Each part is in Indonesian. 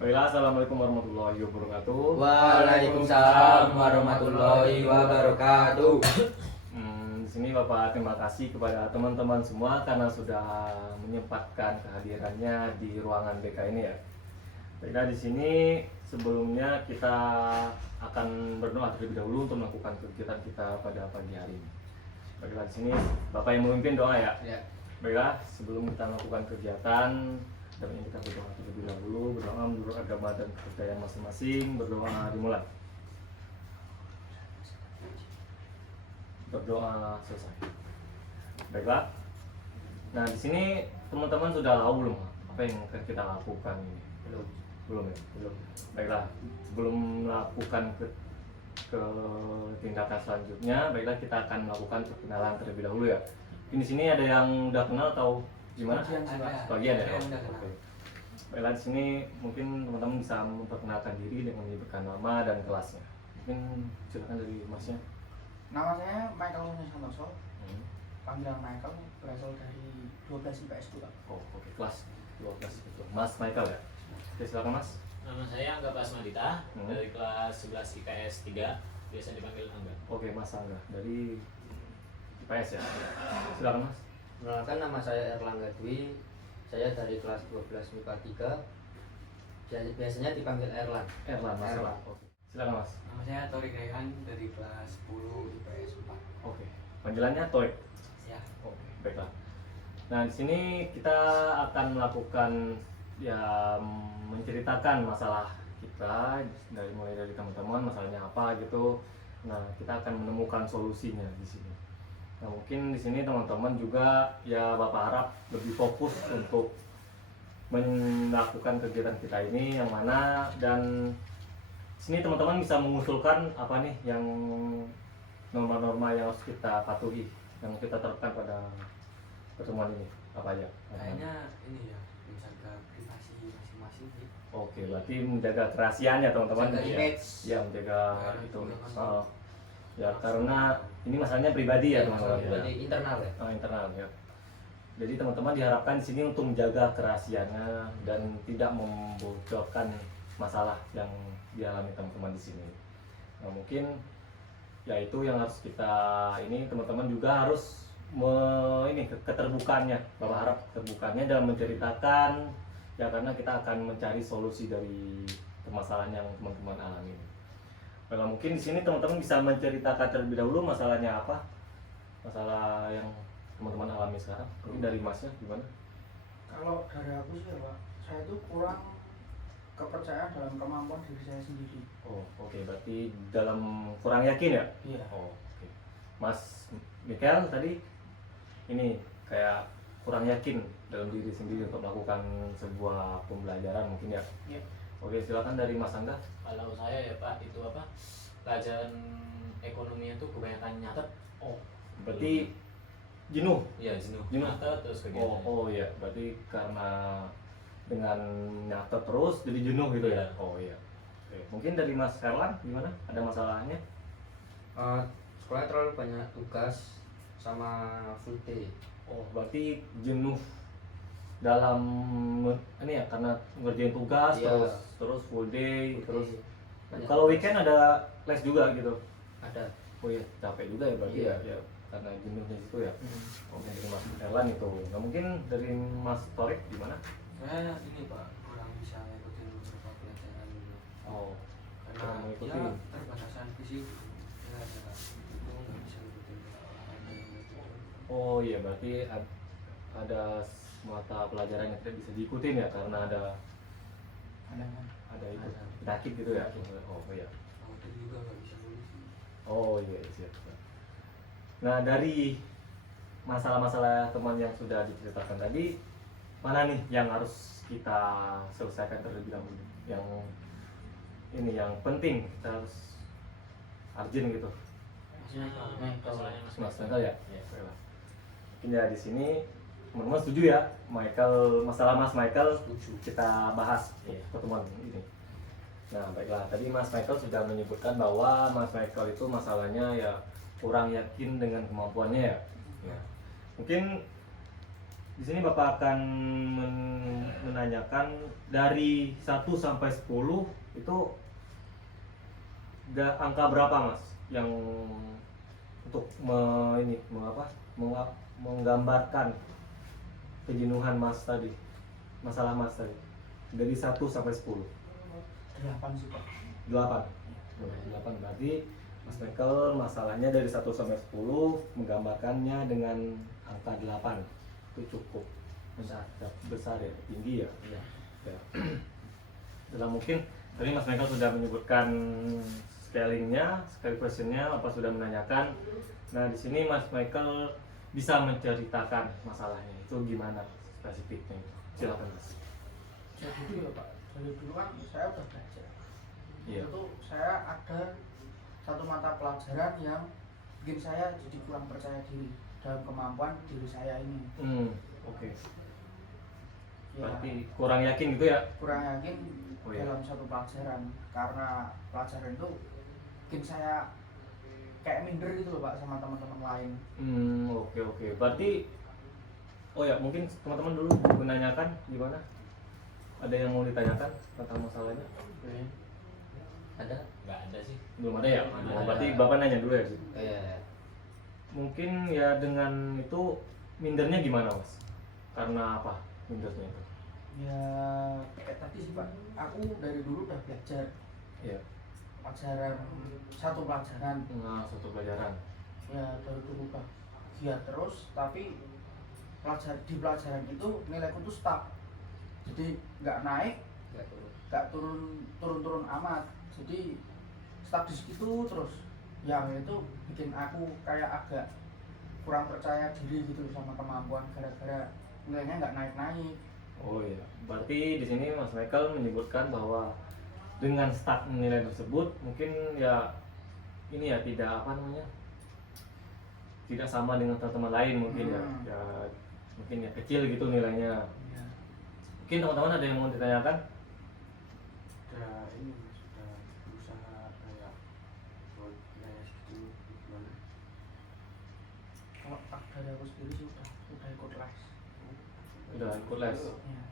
Baiklah, assalamualaikum warahmatullahi wabarakatuh. Waalaikumsalam warahmatullahi wabarakatuh. Di sini Bapak terima kasih kepada teman-teman semua karena sudah menyempatkan kehadirannya di ruangan BK ini ya. Baiklah, di sini sebelumnya kita akan berdoa terlebih dahulu untuk melakukan kegiatan kita pada pagi hari ini. Baiklah, di sini Bapak yang memimpin doa ya. Ya. Baiklah, sebelum kita melakukan kegiatan, sebaiknya kita berdoa terlebih dahulu, berdoa menurut agama dan kepercayaan masing-masing. Berdoa dimulai. Berdoa selesai. Baiklah. Nah, di sini teman-teman sudah tahu belum apa yang akan kita lakukan ini? Belum ya? Belum. Baiklah, sebelum melakukan ke tindakan selanjutnya, baiklah kita akan melakukan perkenalan terlebih dahulu ya. Di sini ada yang udah kenal atau gimana? Sebagian ya. Oke. Baiklah, di sini mungkin teman-teman bisa memperkenalkan diri dengan menyebutkan nama dan kelasnya. Mungkin silakan dari masnya. Nama saya Michael Santoso. Panggilan Michael, berasal dari 12 IPS 2. Oh, oke, kelas 12 itu. Mas Michael ya. Oke, silakan Mas. Nama saya Angga Pasmadita dari kelas 11 IPS 3, biasa dipanggil Angga. Oke, Mas Angga dari IPS ya. Silakan Mas. Perkenalkan, nama saya Erlangga Dwi. Saya dari kelas 12 MIPA 3. Biasanya dipanggil Erlan. Erlan, Mas. Erlan. Oke. Silakan Mas. Nama saya Tori Rehan dari kelas 10 IPS 4. Oke. Panggilannya Toy. Ya. Oke, baiklah. Nah, di sini kita akan melakukan ya menceritakan masalah kita mulai dari teman-teman masalahnya apa gitu. Nah, kita akan menemukan solusinya di sini. Nah, mungkin di sini teman-teman juga ya Bapak harap lebih fokus untuk melakukan kegiatan kita ini yang mana, dan sini teman-teman bisa mengusulkan apa nih yang norma-norma yang harus kita patuhi, yang kita terapkan pada pertemuan ini apa aja? Kayaknya ini ya, menjaga privasi masing-masing sih. Oke, berarti menjaga kerahasiaannya teman-teman. Menjaga Ya. image. Ya, menjaga Ya, itu. jangan Ya, karena ini masalahnya pribadi ya teman-teman. Masalah pribadi, internal ya. Internal ya. Jadi teman-teman diharapkan di sini untuk menjaga kerahasiaannya dan tidak membocorkan masalah yang dialami teman-teman di sini. Nah, mungkin ya itu yang harus kita ini teman-teman juga harus keterbukaannya. Bapak harap keterbukaannya dalam menceritakan ya, karena kita akan mencari solusi dari permasalahan yang teman-teman alami. Nah, mungkin di sini teman-teman bisa menceritakan terlebih dahulu masalahnya apa? Masalah yang teman-teman alami sekarang. Mungkin dari Masnya gimana? Kalau dari aku sih ya Pak, saya itu kurang kepercayaan dalam kemampuan diri saya sendiri. Oh, oke. Berarti dalam kurang yakin ya? Iya. Oh, oke. Mas Michael tadi ini kayak kurang yakin dalam diri sendiri untuk melakukan sebuah pembelajaran mungkin ya. Iya. Oke, silakan dari Mas Angga. Kalau saya ya Pak, itu apa? Pelajaran ekonomi itu kebanyakan nyatet. Oh, berarti jenuh. Iya, jenuh. Jenuh. Nyatet terus kegiatan. Oh iya, berarti karena dengan nyatet terus jadi jenuh gitu ya. Iya. Oh iya. Oke. Mungkin dari Mas Herlan gimana? Ada masalahnya? Sekolah terlalu banyak tugas sama full day. Oh, berarti jenuh dalam ini ya karena ngerjain tugas Iya. terus full day terus Banyak kalau tugas. weekend ada les juga gitu. Ada. Oh iya, capek juga ya berarti Iya. ya karena jenuhnya itu ya. Oke, dari Mas Herlan itu. Nah, mungkin dari Mas Torik gimana? Saya ini Pak, kurang bisa ngikutin beberapa pelajaran dulu. Oh, Karena kurang mengikuti. ya terbatasan fisik. Ya, itu nggak bisa ngikutin olahraga gitu. Oh iya, berarti ada mata pelajaran yang tidak bisa diikutin ya karena ada itu Ada. penyakit gitu ya. Oh iya. Waktu juga nggak bisa nulis. Oh iya, siap. Nah, dari masalah-masalah teman yang sudah diceritakan tadi, mana nih yang harus kita selesaikan terlebih dahulu? Yang ini yang penting kita harus urgent gitu. Masalahnya Mas Mas Michael ya? Iya. Baiklah. Mungkin ya di sini teman-teman setuju ya, Michael, masalah Mas Michael kita bahas Iya. pertemuan ini. Nah, baiklah, tadi Mas Michael sudah menyebutkan bahwa Mas Michael itu masalahnya ya kurang yakin dengan kemampuannya ya. Ya. Mungkin Di sini Bapak akan menanyakan dari 1 sampai 10 itu angka berapa Mas yang untuk menggambarkan kejenuhan Mas tadi, masalah Mas tadi. Dari 1 sampai 10. 8 sih Pak. 8. 8 berarti Mas Michael masalahnya dari 1 sampai 10 menggambarkannya dengan angka 8. Itu cukup besar ya, tinggi ya. Iya. Ya. Dalam mungkin tadi Mas Michael sudah menyebutkan scale questionnya, apa sudah menanyakan. Nah di sini Mas Michael bisa menceritakan masalahnya itu gimana spesifiknya. Silakan Mas. Jadi dulu ya Pak, dari dulu kan saya udah belajar. Iya. Itu saya ada satu mata pelajaran yang bikin saya jadi kurang percaya diri dalam kemampuan diri saya ini. Oke. Ya, Berarti kurang yakin gitu ya? kurang yakin Oh, iya. dalam satu pelajaran karena pelajaran itu bikin saya kayak minder gitu loh Pak sama teman-teman lain. Oke. Berarti oh ya, mungkin teman-teman dulu menanyakan gimana? Ada yang mau ditanyakan tentang masalahnya? Ada? Nggak ada sih. Belum ada ya? Belum Oh, ada. berarti Bapak nanya dulu ya? Iya. Mungkin ya dengan itu mindernya gimana Mas? Karena apa mindernya itu? Ya kayak tadi sih Pak, aku dari dulu udah belajar Ya, satu pelajaran. nah, satu pelajaran. Ya dari dulu udah giat terus, tapi di pelajaran itu nilaiku tuh stuck, jadi nggak naik Nggak turun. nggak turun amat, jadi stuck di situ terus. Yang itu bikin aku kayak agak kurang percaya diri gitu sama kemampuan gara-gara nilainya nggak naik. Oh iya, berarti di sini Mas Michael menyebutkan bahwa dengan stuck nilai tersebut mungkin ya ini ya tidak tidak sama dengan teman-teman lain mungkin ya mungkin ya kecil gitu nilainya. Ya. Mungkin teman-teman ada yang mau ditanyakan? Udah ini Mas, udah berusaha kayak buat les gitu gimana? Kalau dari aku sendiri sih udah ikut les. Udah ikut les. Ya.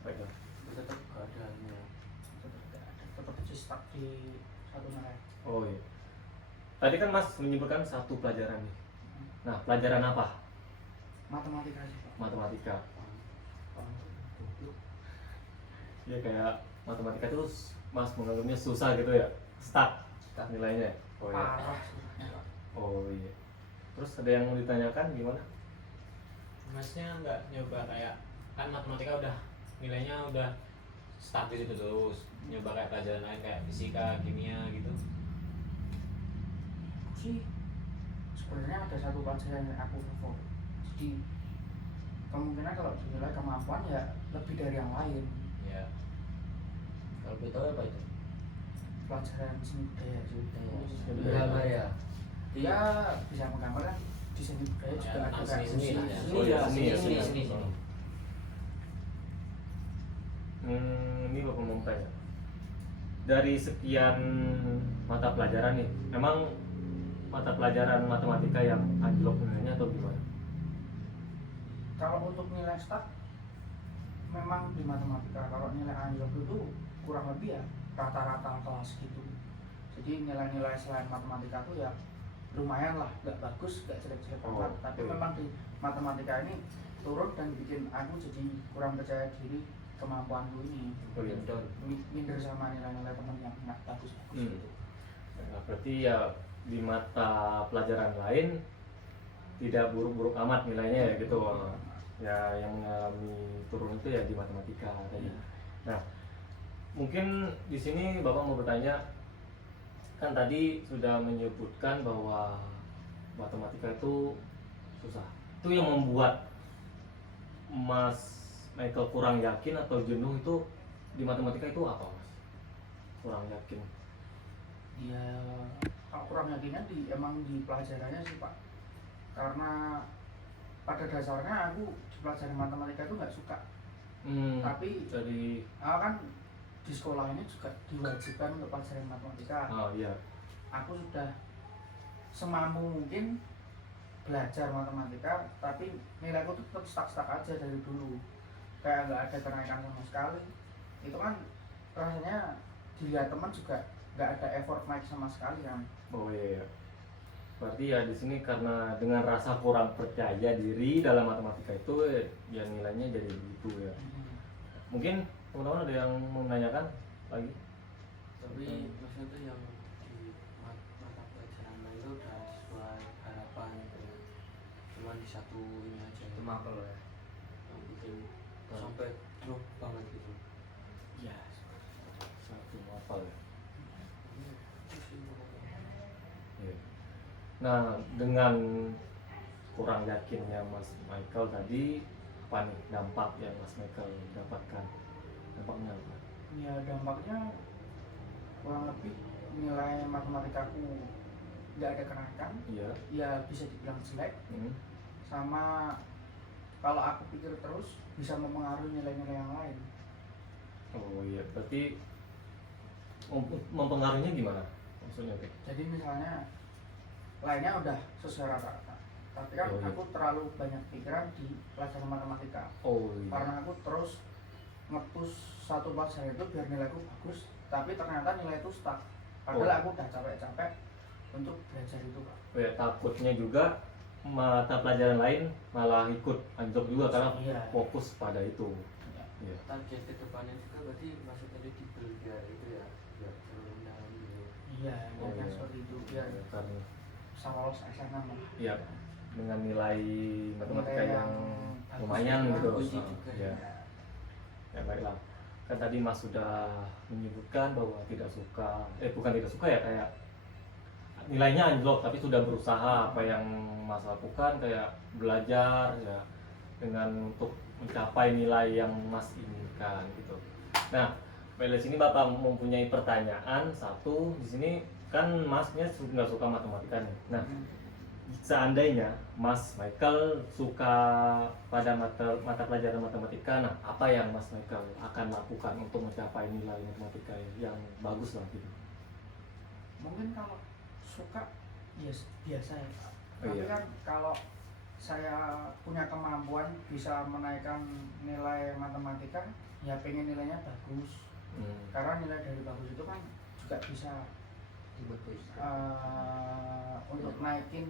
Baiklah. Itu tetap keadaannya. Tetap aja stuck di satu nilai. Oh iya. Tadi kan Mas menyebutkan satu pelajaran nih. Nah, pelajaran apa? Matematika sih Pak. Matematika. Ya kayak matematika itu Mas menganggapnya susah gitu ya, stuck nilainya. Oh iya. Parah susahnya Pak. Oh iya. Terus ada yang mau ditanyakan gimana? Masnya nggak nyoba kayak kan matematika udah nilainya udah stuck di situ terus nyoba kayak pelajaran lain kayak fisika, kimia gitu. Aku sih sebenarnya ada satu pelajaran yang aku favorit. Jadi kemungkinan kalau dinilai kemampuan ya lebih dari yang lain. Ya. Kalau boleh tahu apa itu? Pelajaran seni budaya. Gambar ya. Dia bisa menggambar kan di seni budaya juga Ya, ada tentang kayak seni lah ya. Oh iya, seni. seni. Ini Bapak mau tanya. Dari sekian mata pelajaran nih, memang mata pelajaran matematika yang anjlok nilainya atau gimana? Kalau untuk nilai stat memang di matematika, kalau nilai anjlok itu kurang lebih ya rata-rata kelas gitu. Jadi nilai-nilai selain matematika tuh ya lumayan lah, nggak bagus, nggak jelek-jelek amat. Tapi iya. memang di matematika ini turun dan bikin aku jadi kurang percaya diri kemampuanku ini. Oh iya. Minder sama nilai-nilai temen yang nggak bagus gitu. Nah, berarti ya di mata pelajaran lain tidak buruk-buruk amat nilainya ya gitu. Ya yang mengalami turun itu ya di matematika tadi. Nah, mungkin di sini Bapak mau bertanya, kan tadi sudah menyebutkan bahwa matematika itu susah. Itu yang membuat Mas Michael kurang yakin atau jenuh itu di matematika itu apa, Mas? Kurang yakin. Ya kalau kurang yakinnya emang di pelajarannya sih Pak, karena pada dasarnya aku di pelajaran matematika itu nggak suka. Tapi dari kan di sekolah ini juga diwajibkan untuk pelajaran matematika. iya. Aku sudah semampu mungkin belajar matematika tapi nilaiku tuh tetap stuck aja dari dulu, kayak nggak ada kenaikan sama sekali. Itu kan rasanya dilihat teman juga nggak ada effort naik sama sekali kan. Oh iya. Berarti ya di sini karena dengan rasa kurang percaya diri dalam matematika itu ya nilainya jadi begitu ya. Mungkin teman-teman ada yang mau menanyakan lagi? Tapi maksudnya tuh yang di mata pelajaran lain itu udah sesuai harapan gitu ya. Cuman di satu ini aja Itu mapel ya. yang bikin sampai drop banget gitu. Iya. Satu hafal ya. Itu sih pokoknya. Iya. Nah, dengan kurang yakinnya Mas Michael tadi, apa nih dampak yang Mas Michael dapatkan? Dampaknya apa? Ya dampaknya kurang lebih nilai matematikaku nggak ada kenaikan, Iya. ya bisa dibilang jelek. Hmm. Sama kalau aku pikir terus bisa mempengaruhi nilai-nilai yang lain. Oh iya, berarti mempengaruhinya gimana? Maksudnya Teh? Jadi misalnya lainnya udah sesuai rata-rata, tapi kan Oh, iya. aku terlalu banyak pikiran di pelajaran matematika Oh iya. karena aku terus nge-push satu pelajaran itu biar nilaiku bagus, tapi ternyata nilai itu stuck. Padahal Oh. aku udah capek-capek untuk belajar itu, Pak. Oh ya, takutnya juga mata pelajaran lain malah ikut anjlok juga karena Iya. fokus pada itu. Ya. Iya. Target kedepannya juga berarti maksudnya di biar itu ya biar terlalu mendalam gitu. Iya, Oh, kan iya. seperti itu biar Iya, karena bisa lolos SNM lah. iya, dengan nilai matematika Nilai yang bagus lumayan juga, gitu. bagus Ah, juga, iya. Ya. Ya baiklah. Kan tadi Mas sudah menyebutkan bahwa tidak suka, bukan tidak suka ya, kayak nilainya anjlok tapi sudah berusaha apa yang Mas lakukan kayak belajar ya dengan untuk mencapai nilai yang Mas inginkan gitu. Nah, pada sini Bapak mempunyai pertanyaan satu di sini kan Masnya nggak suka matematika nih. Nah, seandainya Mas Michael suka pada mata pelajaran matematika, nah apa yang Mas Michael akan lakukan untuk mencapai nilai matematika yang bagus lah gitu? Mungkin kalau suka ya biasa ya, Pak. Oh, Tapi iya. kan kalau saya punya kemampuan bisa menaikkan nilai matematika, ya pengen nilainya bagus. Karena nilai dari bagus itu kan juga bisa Bagus. untuk naikin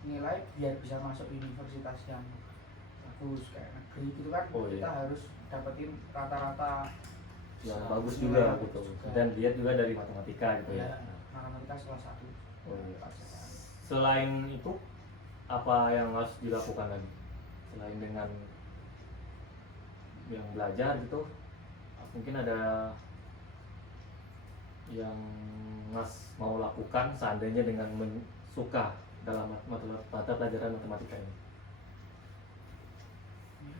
nilai biar bisa masuk universitas yang bagus kayak negeri gitu kan. Oh, iya. Kita harus dapetin rata-rata Yang bagus nilai juga yang gitu. bagus juga. Dan lihat juga dari matematika gitu ya. Ya, matematika salah satu Oh, iya. pelajaran. Selain itu apa yang harus dilakukan lagi? Selain dengan yang belajar gitu, mungkin ada yang Mas mau lakukan seandainya dengan suka dalam mata pelajaran matematika ini? Ya,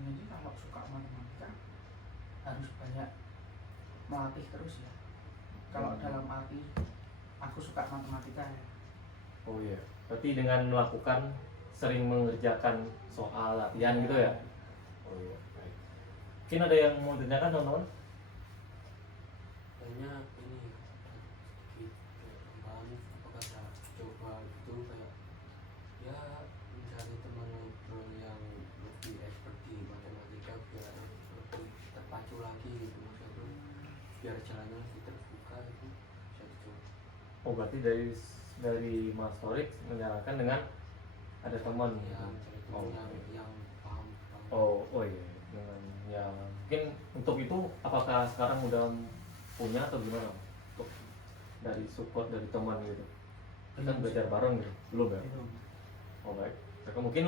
jadi kalau suka matematika harus banyak melatih terus ya. Kalau dalam arti aku suka matematika ya. Oh iya, berarti dengan melakukan sering mengerjakan soal latihan gitu ya? Oh iya, baik. Mungkin ada yang mau ditanyakan teman-teman? Kayaknya ini sedikit kayak tambahan apakah ada coba gitu kayak ya mencari teman ngobrol yang lebih expert di matematika biar lebih terpacu lagi gitu maksudnya biar jalannya lebih terbuka itu bisa dicoba. Oh berarti dari Mas Torik menyarankan dengan ada teman Ya gitu. cari Oh, teman yang paham. oh iya, dengan ya mungkin untuk itu apakah sekarang udah punya atau gimana untuk dari support dari teman gitu? Kita Belum belajar sih. bareng gitu, belum ya? Belum. Oh baik. Jadi mungkin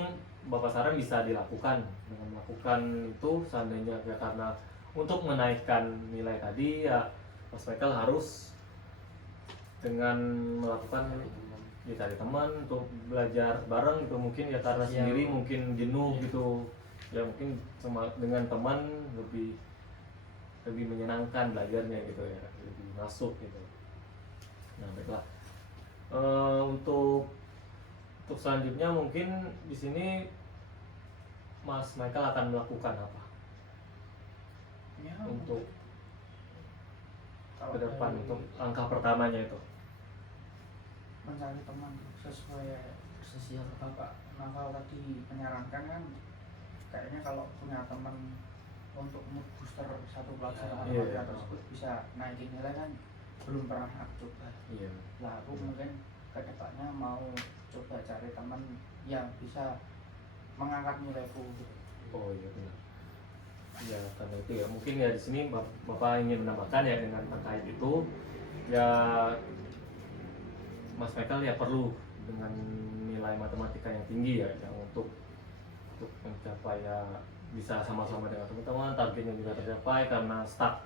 Bapak saran bisa dilakukan dengan melakukan itu seandainya ya karena untuk menaikkan nilai tadi ya Mas Michael harus dengan melakukan Cari teman. ya cari teman untuk belajar bareng gitu mungkin ya karena Iya. sendiri mungkin jenuh gitu ya mungkin dengan teman lebih menyenangkan belajarnya gitu ya lebih masuk gitu. Nah baiklah. Untuk selanjutnya mungkin di sini Mas Michael akan melakukan apa Ya, untuk kalau ke depan dari- untuk langkah pertamanya itu? mencari teman sesuai sosial. Bapak Novel tadi menyarankan kan, kayaknya kalau punya teman untuk mood booster satu pelajaran Iya, matematika iya. tersebut bisa naikin nilai kan, belum pernah aku coba. Iya. Lah aku mungkin kedepannya mau coba cari teman yang bisa mengangkat nilaiku gitu. Oh iya benar. Ya karena itu ya mungkin ya di sini Bapak ingin menambahkan ya dengan terkait itu ya Mas Michael ya perlu dengan nilai matematika yang tinggi ya yang untuk mencapai ya bisa sama-sama dengan teman-teman, targetnya juga tercapai karena stuck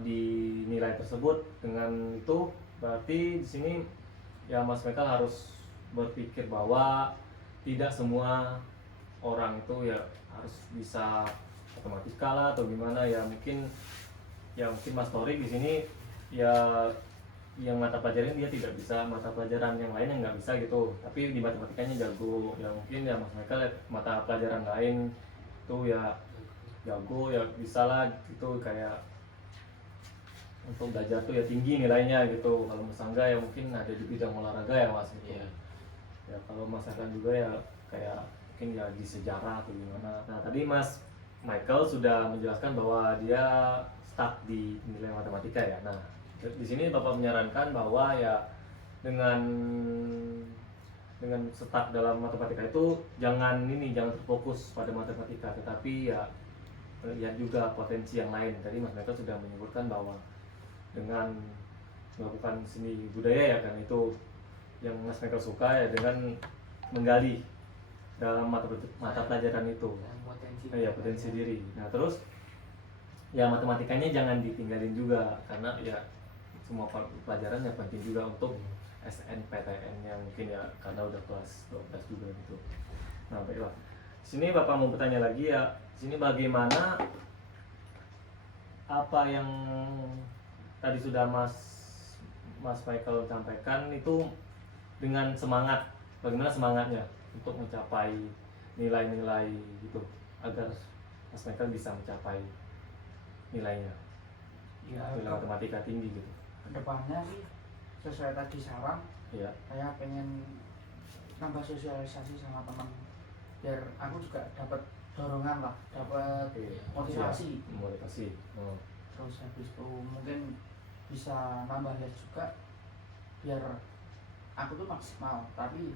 di nilai tersebut. Dengan itu berarti di sini ya Mas Michael harus berpikir bahwa tidak semua orang itu ya harus bisa matematika lah atau gimana ya mungkin Mas Torik di sini ya yang mata pelajaran dia tidak bisa, mata pelajaran yang lain nggak bisa gitu, tapi di matematikanya jago ya mungkin ya Mas Michael ya, mata pelajaran lain tuh ya jago ya bisa lah gitu, kayak untuk belajar tuh ya tinggi nilainya gitu. Kalau Mas Angga ya mungkin ada di bidang olahraga ya Mas gitu. Iya. Ya kalau Mas Angga juga ya kayak mungkin ya di sejarah atau gimana. Nah tadi Mas Michael sudah menjelaskan bahwa dia stuck di nilai matematika ya. Nah di sini Bapak menyarankan bahwa ya dengan stuck dalam matematika itu jangan terfokus pada matematika, tetapi ya lihat juga potensi yang lain. Tadi Mas Michael sudah menyebutkan bahwa dengan melakukan seni budaya ya kan itu yang Mas Michael suka ya, dengan menggali dalam mata pelajaran itu Dan potensi. ya potensi diri. Nah terus ya matematikanya jangan ditinggalin juga karena ya semua pelajaran yang penting juga untuk SNPTN yang mungkin ya karena udah kelas 12 juga gitu. Nah baiklah, sini Bapak mau bertanya lagi ya, sini bagaimana apa yang tadi sudah Mas Michael sampaikan itu dengan semangat, bagaimana semangatnya untuk mencapai nilai-nilai itu agar Mas Michael bisa mencapai nilainya, Ya nilai matematika tinggi gitu. kedepannya sih sesuai tadi saran, Iya. saya pengen nambah sosialisasi sama teman biar aku juga dapat dorongan lah, dapat motivasi. Motivasi. Oh. Terus habis itu mungkin bisa nambah lihat juga biar aku tuh maksimal tapi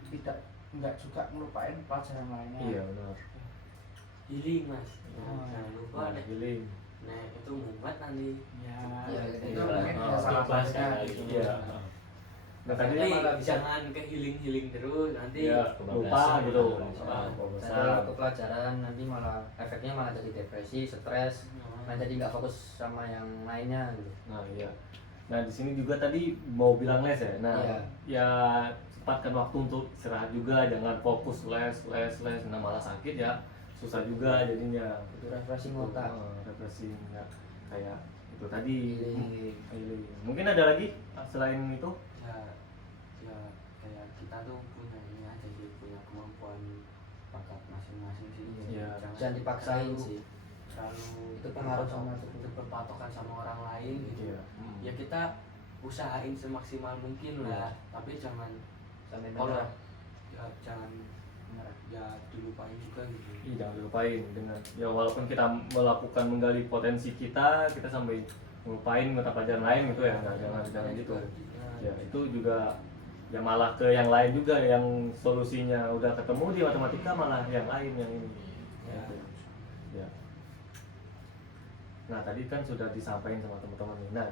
enggak juga ngelupain pelajaran lainnya. Iya benar. Healing mas, Oh, jangan lupa Nah, nek healing. itu mumet nanti. Ya, Ya, itu iya. mungkin Oh, ya salah bebas satunya ya, gitu. Iya. Nah, Tapi tadinya malah bisa jangan ke healing terus nanti. ya lupa gitu. Nah, Bosan. kalau ke pelajaran nanti malah efeknya malah jadi depresi, stres, nah jadi nggak fokus sama yang lainnya gitu. Nah, iya. Nah, di sini juga tadi mau bilang les ya. Nah, Iya. ya sempatkan waktu untuk istirahat juga, jangan fokus les. Nah, malah sakit ya. Susah juga jadinya. Itu refreshing otak. Refreshing ya. Kayak itu tadi. Healing. Healing. Mungkin ada lagi selain itu? Ya kayak kita tuh punya ini aja sih, punya kemampuan bakat masing-masing sih. Iya. Jangan dipaksain terlalu- sih. terlalu Itu pengaruh sama tubuh. itu berpatokan sama orang lain gitu. Iya. Ya kita usahain semaksimal mungkin lah, tapi jangan Sampai kalau menyerah. ya jangan ya dilupain juga gitu. Iya, jangan dilupain dengan ya walaupun kita melakukan menggali potensi kita sampai melupain mata pelajaran lain gitu ya. Nah, jangan gitu. Ya itu juga ya malah ke yang lain juga, yang solusinya udah ketemu di matematika malah yang lain yang ini. Ya. Gitu. Ya. Nah tadi kan sudah disampaikan sama teman-teman nih. Nah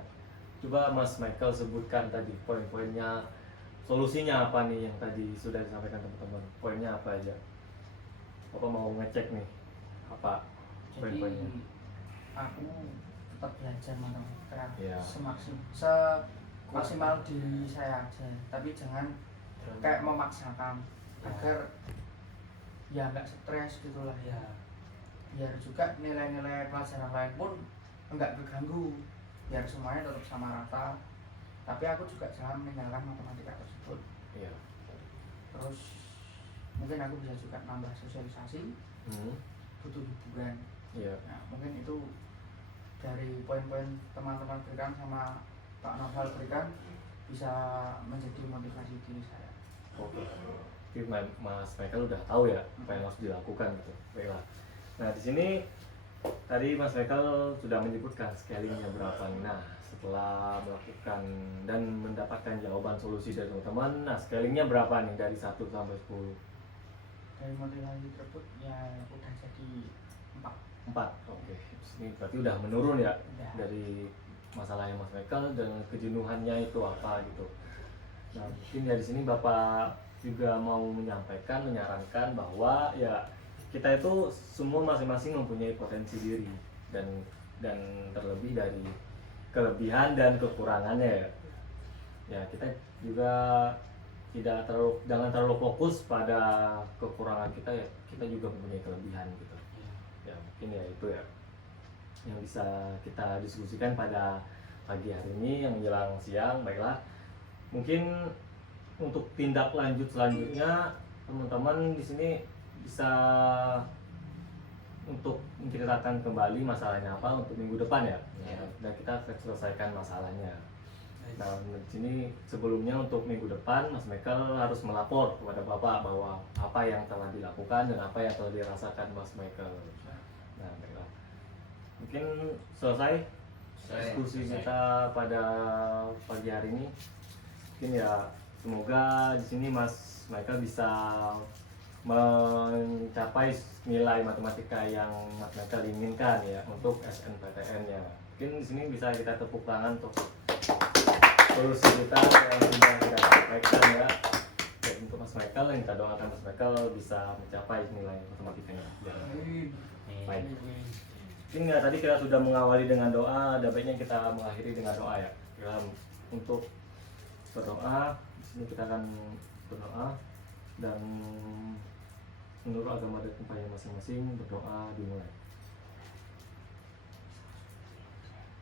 coba Mas Michael sebutkan tadi poin-poinnya, solusinya apa nih yang tadi sudah disampaikan teman-teman, poinnya apa aja? Bapak mau ngecek nih apa Jadi poin-poinnya? aku tetap belajar matematika Iya. semaksimal diri saya aja, tapi jangan kayak memaksakan agar ya nggak stres gitulah ya. Biar juga nilai-nilai pelajaran lain pun enggak keganggu, biar semuanya tetap sama rata, tapi aku juga jangan meninggalkan matematika tersebut. Iya. Terus mungkin aku bisa juga nambah sosialisasi, butuh hiburan. Iya. Nah, mungkin itu dari poin-poin teman-teman berikan sama Pak Novel berikan, bisa menjadi motivasi diri saya. Oke. Jadi Mas Michael udah tahu ya apa yang harus dilakukan gitu. Baiklah. Nah di sini tadi Mas Michael sudah menyebutkan scalingnya berapa nih. Nah setelah melakukan dan mendapatkan jawaban solusi dari teman-teman, nah scalingnya berapa nih dari 1 sampai 10? Dari motivasi tersebut ya udah jadi 4. 4. Oke. Ini berarti udah menurun ya Udah. dari masalahnya Mas Michael dan kejenuhannya itu apa gitu. Nah mungkin dari sini Bapak juga mau menyampaikan, menyarankan bahwa ya kita itu semua masing-masing mempunyai potensi diri dan terlebih dari kelebihan dan kekurangannya ya. Ya kita juga jangan terlalu fokus pada kekurangan kita ya, kita juga mempunyai kelebihan gitu. Ya mungkin ya itu ya yang bisa kita diskusikan pada pagi hari ini yang menjelang siang. Baiklah, mungkin untuk tindak lanjut selanjutnya teman-teman di sini bisa untuk menceritakan kembali masalahnya apa untuk minggu depan ya, dan kita selesaikan masalahnya. Nah di sini sebelumnya untuk minggu depan Mas Michael harus melapor kepada Bapak bahwa apa yang telah dilakukan dan apa yang telah dirasakan Mas Michael. Nah baiklah, mungkin selesai diskusi kita pada pagi hari ini. Mungkin ya semoga di sini Mas Michael bisa mencapai nilai matematika yang Mas Michael inginkan ya untuk SNPTN-nya. Mungkin di sini bisa kita tepuk tangan untuk solusi kita yang sudah kita sampaikan ya. Dan untuk Mas Michael yang kita doakan Mas Michael bisa mencapai nilai matematikanya. Ya. Baik. Mungkin ya tadi kita sudah mengawali dengan doa, ada baiknya kita mengakhiri dengan doa ya. Ya untuk berdoa, di sini kita akan berdoa dan menurut agama dan tempatnya masing-masing berdoa dimulai.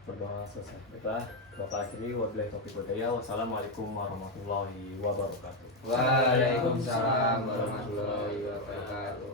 Berdoa selesai. Baiklah, Bapak akhiri wabillahi taufiq walhidayah. Wassalamualaikum warahmatullahi wabarakatuh. Waalaikumsalam warahmatullahi wabarakatuh.